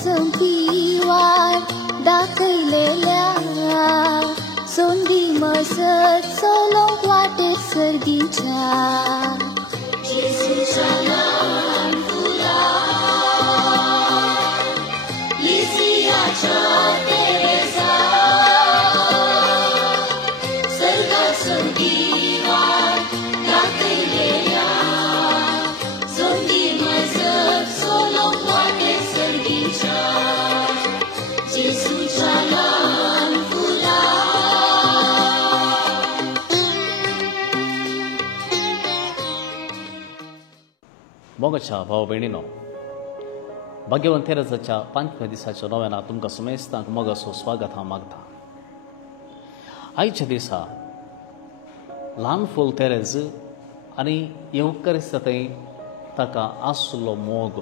संपीवार दाखयलेल्या सोंगी मसत सोलोंक वाटेर सर्गीच्या जेजूच्या ल्हान फुलार लिसियाच्या तेरेसा सर्गात संपीवार दाखयलेल्या सोंगी मसत सोलोंक वाटेर सर्गीच्या जेजूच्या ल्हान मोगाच्या भाव भयणीनो, भाग्यवान तेरेसाच्या 5व्या दिसाच्या नव्याना तुमकां समेस्तांक मोगाचो स्वागत हांव मागता. आयच्या दिसा ल्हान फूल तेरेज आनी येवकारिस्तांतय ताका आसलो मोग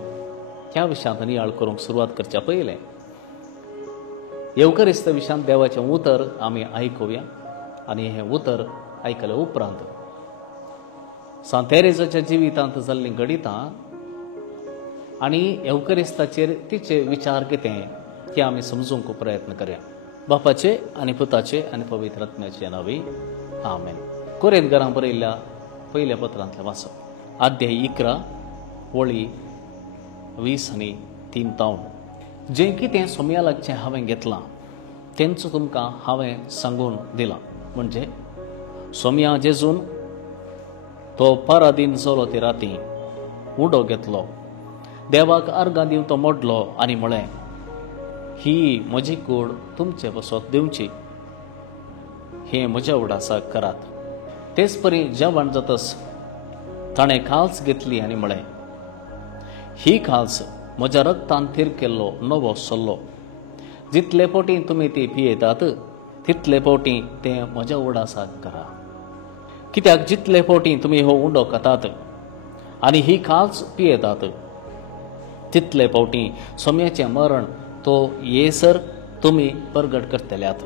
ह्या विशयांत नियाळ करूंक सुरवात करच्या पयलें येवकारिस्त विशयांत देवाचें उतर आमी आयकुया आनी हें उतर आयकले उपरांत सांत तेरेसाच्या जिवितांत जाल्लीं घडितां आनी येवकारिस्ताचेर तिचे विचार कितें ते आमी समजूंक प्रयत्न करया. बापाचे आनी पुताचे आनी पवित्र आत्म्याचे नांवी आमेन. कोरिंथकारांक बरयल्ल्या पयल्या पत्रांतलें वाचप. अध्याय 11 वळी 20 आनी 3. जें कितें सोम्यालागचें हांवें घेतलां तेंच तुमकां हांवें सांगून दिलां. म्हणजे सोम्या जेजून तो पराधीन जालो ते राती उडो घेतलो, देवाक अर्गां दिवन तो मोडलो आनी म्हळें, ही म्हजी कूड तुमचे बसत दिवची, हें म्हज्या उडासाक करात. तेच परी जेवण जातस ताणें काल्स घेतली आनी म्हळें, ही काल्स म्हज्या रक्तान थीर केल्लो नवो सल्लो. जितले पोटी तुमी ती पियेतात तितले पोटी तें म्हज्या उडासाक करा. कित्याक जितले पोटी तुमी हो उंडो खातात आनी ही काल्स पियेतात तितले फावटी सोम्याचें मरण तो येसर तुमी परगट करतल्यात.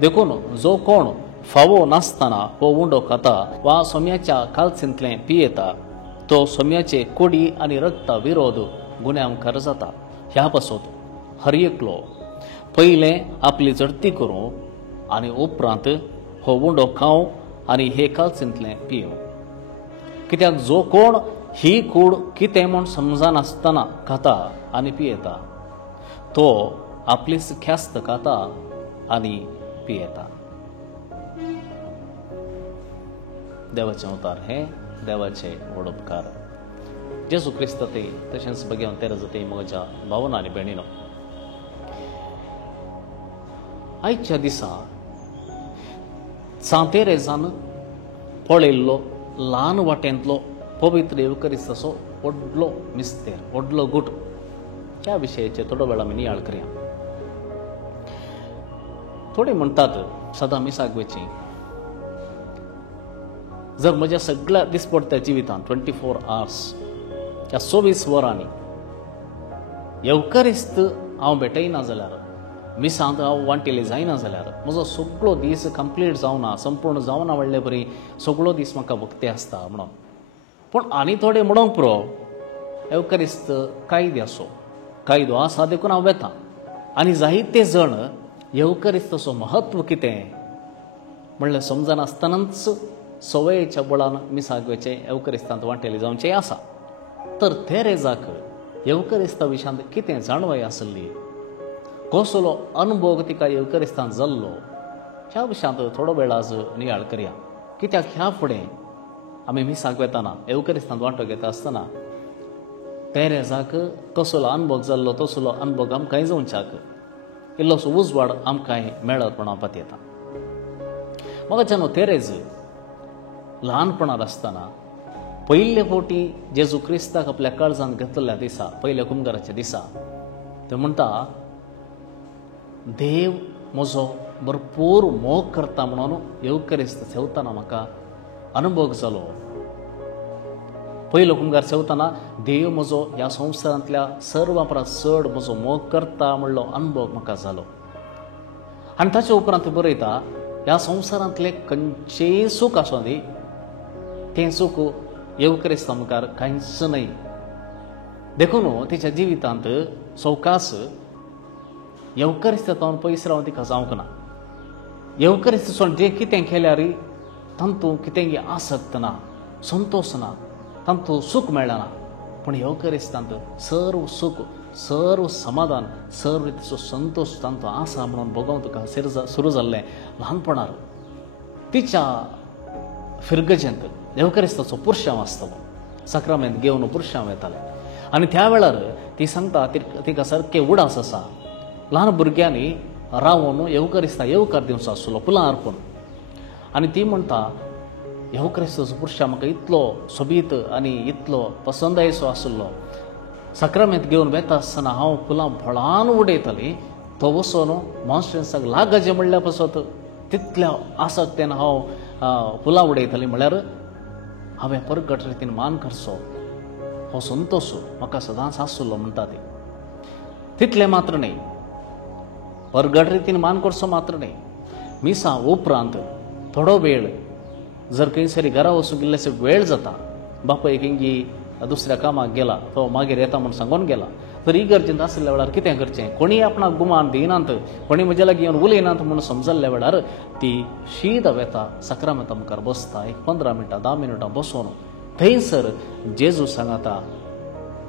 देखून जो कोण फावो नासतना हो उंडो खाता वा सोम्याच्या काल्सींतलें पियेता तो सोम्याचे कुडी आनी रक्ता विरोध गुन्यांवकार जाता. ह्या पासून हर एकलो पयलें आपली जडती करूं आनी उपरांत हो उंडो खावं आनी हे काल्सींतलें पिवं. कित्याक जो कोण ही कूड कितें म्हूण समजनासतना खाता आनी पियेता तो आपलीच ख्यास्त खाता आनी पियेता. देवाचें उतार हें देवाचे वडोपकार. जेजू क्रिस्त ते तशेंच भगवान तेरेसा ते म्हज्या भावना आनी भयणीनो, आयच्या दिसा सांत तेरेसान पळयल्लो ल्हान वाटेंतलो पवित्र येवकारिस्ताचो व्हडलो मिस्तेर, व्हडलो गुट ह्या विशयाचेर थोडो वेळ आमी नियाळ करया. थोडे म्हणटात सदां मिसाक वेची. जर म्हज्या सगळ्या दिसपडट्या जिवितांत 24 hours ह्या 24 वरांनी येवकारिस्त हांव भेटयना जाल्यार, मिसांत हांव वांटेली जायना जाल्यार म्हजो सगळो दीस कंप्लीट जावना, संपूर्ण जावना व्हडले बरी सगळो दीस म्हाका भक्ती आसता म्हणून. पूण आनी थोडे म्हणूंक पुरो येवकारिस्त कायदे आसो, कायदो आसा देखून हांव वेतां. आनी जायते जण येवकारिस्ताचो महत्व कितें म्हणल्यार समजनासतनाच सवयेच्या बळान मिसाक वेचें, येवकारिस्तांत वांटेली जावचें आसा. तर तेरेजाक येवकारिस्ता विशयांत कितें जाणवय आसली, कसलो अनुभव तिका येवकारिस्तांत जाल्लो ह्या विशयांत थोडो वेळ आज नियाळ करया. कित्याक ह्या फुडें आमी मिसाक वेताना, येवकारिस्तांत वांटो घेता आसतना तेरेजाक कसलो अनुभव जाल्लो तसलो अनुभव आमकांय जावच्याक इल्लोसो उजवाड आमकांय मेळत म्हण हांव पातयेतां. म्हाका तेरेज ल्हानपणांत आसतना पयले फावटी जेजू क्रिस्ताक आपल्या काळजांत घेतलेल्या दिसा, पयल्या कुंभाराच्या दिसा ते म्हणटा, देव म्हजो भरपूर मोग करता म्हणून येवकारिस्त सेवताना म्हाका अनुभव जालो. पयलो कुंभार सेवताना देव म्हजो ह्या संवसारांतल्या सर्वां परस चड म्हजो मोग करता म्हणलो अनुभव म्हाका जालो. आनी ताचे उपरांत बरयता, ह्या संवसारांतलें खंयचेंय सूख आसूं दी तें सूख येवकारिस्ता मुखार कांयच न्हय. देखून तिच्या जिवितांत सवकास येवकरिस्तांत पयस रावन तिका जावंक ना. येवकरिस्त सोड जें कितें केल्यार तांतू कितेंय आसक्त ना, संतोश ना, तांतू सूख मेळना. पूण येवकरिस्तांत सर्व सूख, सर्व समाधान, सर्व रितीचो संतोश तांचो आसा म्हणून भोगोवंक तुका सुरू जाल्लें ल्हानपणार. तिच्या फिरगजेंत येवकरिस्ताचो पुरशांव आसतलो. सक्रामेंत घेवन पुरशांव येताले आनी त्या वेळार ती सांगता तिका सारकें उडास आसा. ल्हान भुरग्यांनी रावून येवकरिस्तां येवकार दिवचो आसलो फुलां अर्पून. आनी ती म्हणटा येवकरिस्ताचो पुरशांव म्हाका इतलो सोबीत आनी इतलो पसंदायेचो आसलो. सक्रामेंत घेवन वेता आसतना हांव फुलां भळान उडयताली. तो वचून मॉन्स्ट्रन्साक लागजे म्हणल्या पासत तितल्या आसक्तेन हांव फुलां उडयताली. म्हळ्यार हांवें परगट रितीन मान करचो हो संतोश म्हाका सदांच आसलो म्हणटा ती. तितलें मात्र न्ही, परगट रितीन मान करचो मात्र न्ही, मिसा उपरांत थोडो वेळ जर खंयसरी घरा वचूंक गेल्ल्याचो वेळ जाता, बापायक हिंगी दुसऱ्या कामाक गेला, तो मागीर येता म्हूण सांगून गेला, तर इगर्जेंत आसल्या वेळार कितें करचें, कोणी आपणाक गुमान दिनात, कोणी म्हजे लागीं येवन उलयनात म्हणून समजल्ल्या वेळार ती शीद वेता सक्रामेंता मुखार बसता. एक 15 मिनटां 10 मिनटां बसून थंयसर जेजू सांगता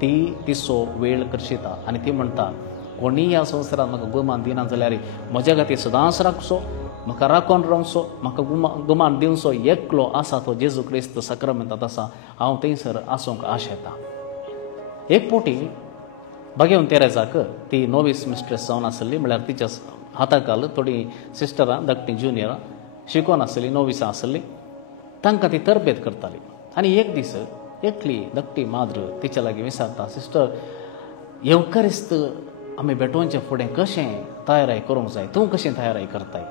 ती तिचो वेळ करशिता. आनी ती म्हणटा कोणी ह्या संवसारांत म्हाका गुमान दिना जाल्यार म्हज्या खातीर सदांच राखचो, म्हाका राखोन रावचो, म्हाका गुमान दिवचो एकलो आसा तो जेजू क्रिस्त सक्रामेंतांत आसा. हांव थंयसर आसूंक आश येता. एक पोटी बागेवन तेरेजाक ती नोवीस मिस्ट्रेस जावन आसली. म्हळ्यार तिच्या हाताखाल थोडी सिस्टरां धाकटीं ज्युनियरां शिकोवन आसली, नोविसां आसली. तांकां ती तरबेत करताली. आनी एक दीस एकली धाकटी माद्र तिच्या लागीं विचारता, सिस्टर येवकरिस्त आमी भेटोवचे फुडें कशें तयाराय करूंक जाय, तूं कशें तयाराय करताय.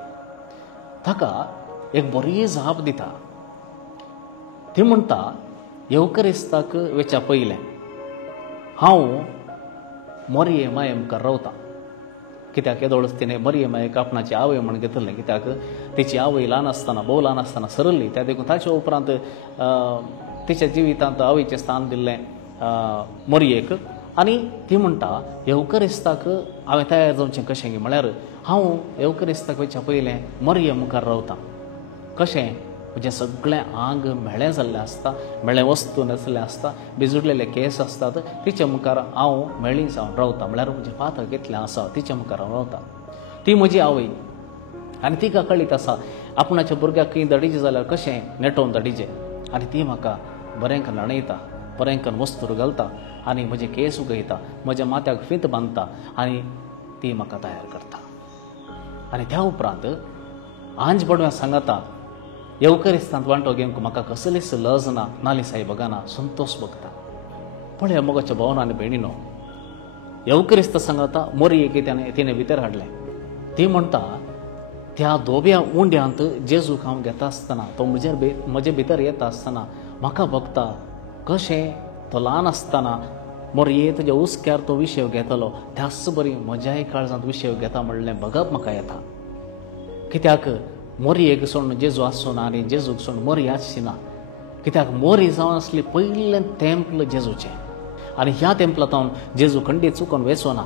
ताका एक बरी जाप दिता. ती म्हणटा येवकरिस्ताक वेच्या पयलें हांव मोरये माये मुखार रावता. कित्याक येदोळच तिणें मोरये मायेक आपणाची आवय म्हण घेतलें. कित्याक तिची आवय ल्हान आसतना, भोव ल्हान आसतना सरली. त्या देखून ताचे उपरांत तिच्या जिवितांत आवयचें स्थान दिल्लें मोरयेक. आनी ती म्हणटा येवकरिस्ताक हांवें तयार जावचें कशें, म्हळ्यार हांव येवकरिस्ताक वेच्या पयलें मोरये मुखार रावतां. कशें, म्हजें सगळें आंग म्हेळें जाल्लें आसता, म्हेळें वस्तू नासलें आसता, बिजुडलेले केस आसतात, तिच्या मुखार हांव मेळ्ळी जावन रावतां. म्हळ्यार म्हजें पातळ घेतलें आसा, तिच्या मुखार हांव रावतां. ती म्हजी आवय. आनी तिका कळीत आसा आपणाच्या भुरग्याक खंय दडिजे जाल्यार कशें नेटोवन दडिजे. आनी ती म्हाका बरेंक न्हाणयता, बरेंकन वस्तूर घालता आनी म्हजे केस उगयता, म्हज्या माथ्याक फीत बांदता आनी ती म्हाका तयार करता. आनी त्या उपरांत आंज बडव्या सांगता येवकरिस्तांत वांटो घेवंक म्हाका कसलीच लज ना, नालिसाय बगाना, संतोष बगता. पळय मोगाच्या भावांनो आनी भयणीनो, येवकरिस्त सांगता मोरयेक तिणें भितर हाडलें. ती म्हणटा त्या धोब्या उंड्यांत जेजूक हांव घेता आसतना, तो म्हजे भितर येता आसतना म्हाका बगता कशें तो ल्हान आसतना मोरये तुज्या उस्क्यार तो विशय घेतलो, त्याच बरी म्हज्याय काळजांत विशय घेता म्हणलें बगप म्हाका येता. कित्याक मोरयेक सोडून जेजू आसूं ना आनी जेजूक सोडून मोरये आसची ना. कित्याक मोरी जावन आसली पयलें तेंपल जेजूचें. आनी ह्या तेंपलांत जेजू खंडीत चुकोन वेचो ना.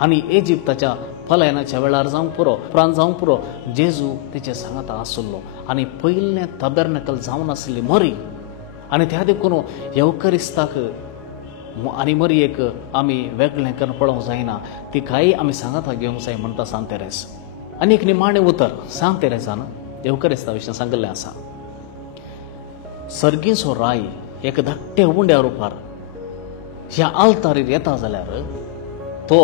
आनी इजिप्ताच्या फलायनाच्या वेळार जावंक पुरो, उपरांत जावंक पुरो, जेजू तिचे सांगता आसलो. आनी पयलें तबेर्नकल जावन आसली मोरी. आनी त्या देखून येवकरिस्ताक आनी मोरयेक आमी वेगळें करून पळोवंक जायना, ती कांय आमी सांगता घेवंक जाय म्हणटा सांत तेरेस. आनी एक निमाणें उतर सांत तेरेसान येवकरिस्ता विशीं सांगलें आसा. सर्गीचो राय एक धाकटे उंड्या रुपार ह्या आल्तारीर येता जाल्यार तो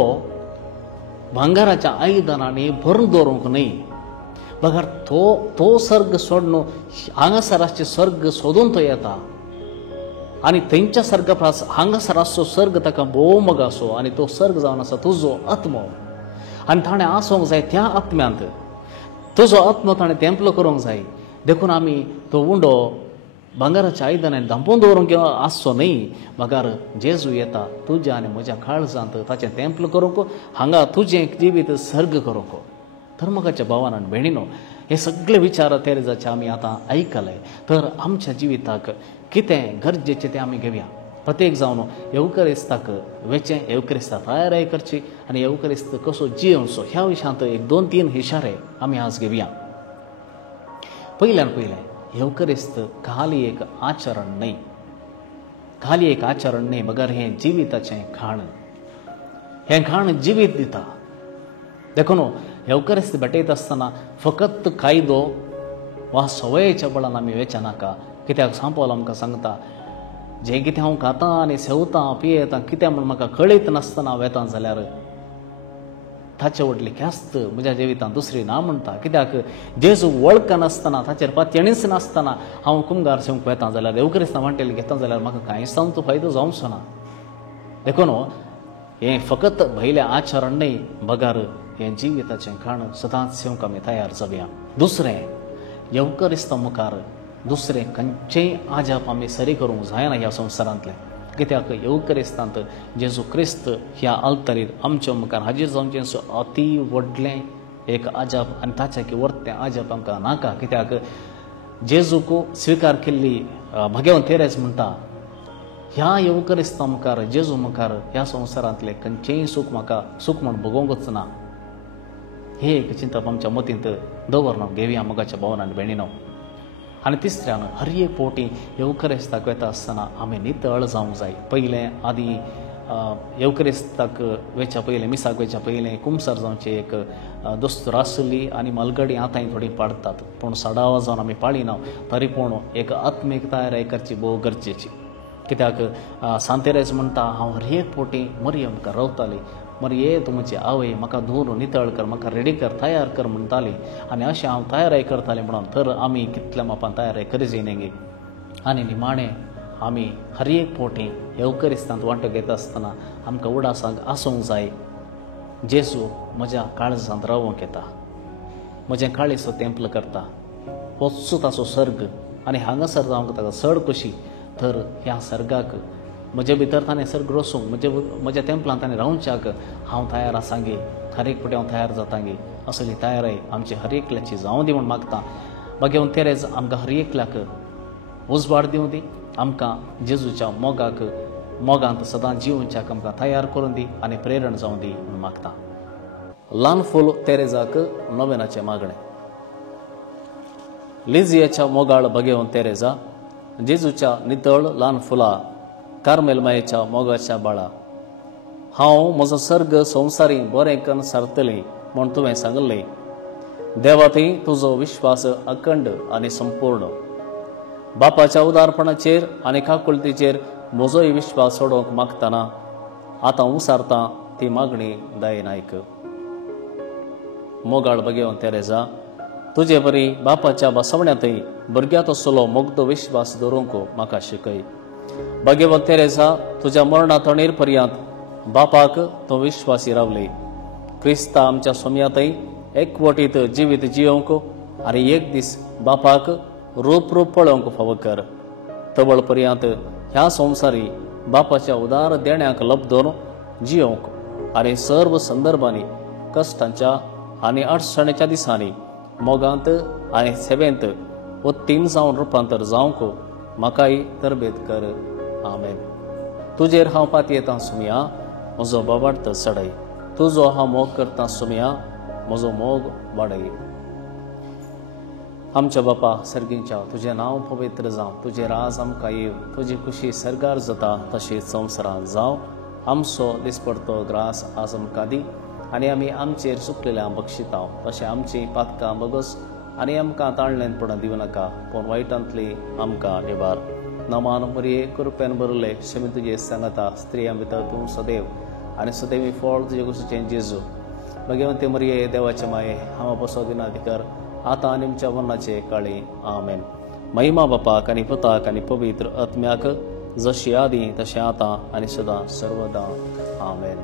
भांगाराच्या आयदनांनी भरून दवरूंक न्ही. बगर तो सर्ग सोडून हांगासराचे सर्ग सोदून तो येता. आनी थंयच्या सर्ग हांगासराचो सर्ग ताका भोव मोग आसो. आनी तो सर्ग जावन आसा तुजो आत्मो. आनी ताणें आसोंक जाय त्या आत्म्यांत. तुजो आत्मो ताणें तेंपलो करूंक जाय. देखून आमी तो उंडो भांगाराच्या आयदनांनी धांपून दवरूंक आसचो न्ही. बगर जेजू येता तुज्या आनी म्हज्या काळजांत ताचें तेंपल करूंक, हांगा तुजें जिवीत सर्ग करूंक. धर्मकाच्या भावान आनी भयणीनो, हे सगळे विचार तेरेजाचे आमी आतां आयकले. तर आमच्या जिविताक कितें गरजेचें तें आमी घेवया. प्रत्येक जावन येवकरिस्ताक वेचें येवकरिस्ता तयारी करची आनी येवकरिस्त कसो जियोवचो ह्या विशयांत एक 2-3 इशारे आमी आज घेवया. पयल्यान पयलें येवकरिस्त खाली एक आचरण न्हय, खाली एक आचरण न्हय, मगर हें जिविताचें खाण. हें खाण जिवीत दिता. देखो न्हू, येवकरिस्त भेटयत आसतना फकत कायदो वा सवयेच्या बळान आमी वेचें नाका. कित्याक सांपोल आमकां सांगता जें कितें हांव खातां आनी सेवतां पियेतां कितें म्हूण म्हाका कळीत नासतना वेतां जाल्यार ताचे व्हडली ख्यास्त म्हज्या जिवितांत दुसरी ना म्हणटा. कित्याक जेजू वळखनासतना ताचेर पातयणीच नासतना हांव कुमगार सेवंक वेतां जाल्यार येवकरिस्तां वांटेली घेता जाल्यार म्हाका कांयच तांचो फायदो जावचो ना. देखो न्हू, हें फकत भायलें आचरण न्हय, बगार हें जिविताचें खाण सदांच सेवंक आमी तयार जावया. दुसरें, येवकरिस्तां मुखार दुसरें खंयचेंय आजाप आमी सरी करूंक जायना ह्या संवसारांतलें. कित्याक येवकरिस्तांत जेजू क्रिस्त ह्या आल्तारीर आमच्या मुखार हाजीर जावचें अती व्हडलें एक आजाप आनी ताच्या वर्तें आजाप आमकां नाका. कित्याक जेजूक स्विकार केल्ली भगवान तेरेस म्हणटा ह्या येवकरिस्तां मुखार जेजू मुखार ह्या संवसारांतलें खंयचेंय सूख म्हाका सूख म्हूण भोगोवंकच ना. हे एक चिंतप आमच्या मतींत दवरन घेवया मोगाच्या भावनांनी बेणीनो. आनी तिसऱ्यान हर एक फावटी येवकरिस्ताक वेता आसतना आमी नितळ जावंक जाय. पयलें आदी येवकरिस्ताक वेच्या पयलें मिसाक वेच्या पयलें कुमसार जावची एक दस्तूर आसली आनी मलगडी आतांय थोडी पाडटात, पूण 6:30 वाजोन आमी पाळिना. तरी पूण एक आत्मीक तयारी करची भोव गरजेची. कित्याक सांतेरेज म्हणटा हांव हर एक फावटी मरियम मुखार रावताली, मरिये तूं म्हजी आवय, म्हाका धुवन नितळ कर, म्हाका रेडी कर, तयार कर म्हणटाली. आनी अशें हांव तयारी करतालें म्हणून तर आमी कितल्या मापान तयारी करची न्ही. आनी निमाणें आमी हर एक फावटी येवकरिस्तांत वांटो घेता आसतना आमकां उडासाक आसूंक जाय जेजू म्हज्या काळजांत रावूंक येता, म्हजें काळीजो तेंपल करता, होच ताचो सर्ग. आनी हांगासर जावंक ताका चड कशी तर ह्या सर्गाक म्हजे भितर ताणें सर्ग रोसूंक म्हज्या तेंपलांत ताणें रावच्याक हांव तयार आसां गे, हर एक फावटी हांव तयार जातां गे. असली तयारी आमची हर एकल्याची जावं दी म्हूण मागता. भगवान तेरेज आमकां हर एकल्याक उजवाड दिवं दी, आमकां जेजूच्या मोगांत सदां जिवच्याक आमकां तयार करून दी आनी प्रेरण जावं दी म्हूण मागता. ल्हान फूल तेरेजाक नोवेनाचें मागणें. लिजियाच्या मोगाळ भगवान तेरेजा, जेजूच्या नितळ ल्हान फुलां, कार्मेल मायेच्या मोगाच्या बाळा, हांव म्हजो सर्ग संवसारी बरें करून सारतलें म्हूण तुवें सांगलें. देवाती तुजो विश्वास अखंड आनी संपूर्ण. बापाच्या उदारपणाचेर आनी काकुळतीचेर म्हजोय विश्वास सोडोवंक मागतना आतां उसारतां ती मागणी दयेन आयक. मोगाळ भगवान तेरेजा, तुजे बरी बापाच्या बसवण्यांतय भुरग्याचो असलो मोगदो विश्वास दवरूंक म्हाका शिकय. भगवान तेरेजा, तुज्या मरणा तणेर पर्यंत बापाक तो विश्वासी रावले. क्रिस्ता आमच्या सोम्यातय एकवटीत जिवीत जियोवंक आनी एक दीस बापाक रूप पळोवंक फाव कर. तवळ पर्यंत ह्या संवसारी बापाच्या उदार देण्याक लबदोन जियोवंक आनी सर्व संदर्भांनी कश्टांच्या आनी अडचणेच्या दिसांनी मोगांत आनी सेवेंत उत्तीर्ण जावन रुपांतर जावंक म्हाकाय तरबेत कर. आमेन. तुजेर हांव पातयेतां सुमया, म्हजो बाबार्थ चडय. तुजो हांव मोग करतां सुमया, म्हजो मोग वाडय. आमच्या बापा सर्गींच्या, तुजें नांव पवित्र जावं, तुजें राज आमकां येव, तुजी खुशी सरगार जाता तशीच संवसारांत जावं. आमचो दिसपडतो ग्रास आज आमकां दी आनी आमी आमचेर चुकलेल्या बक्षितांव, तशें आमची पातकां बगस आनी आमकां ताळणेन पडून दिवं नाका, पूण वायटांतली आमकां निबार. नमान मरिये, कृपेन भरले, शमी तुजे सांगता, स्त्रियां भितर तूं सदैव आनी सदैवी फळ तुजे कुशीचें जेजू. भगवंते मरिये, देवाचे माये, हांव बसो दिनाधिकार आतां आनी आमच्या मरणाचे काळी. आमेन. महिमा बापाक आनी पुताक आनी पवित्र आत्म्याक, जशी आदी तशें आतां आनी सदां सर्वदा. आमेन.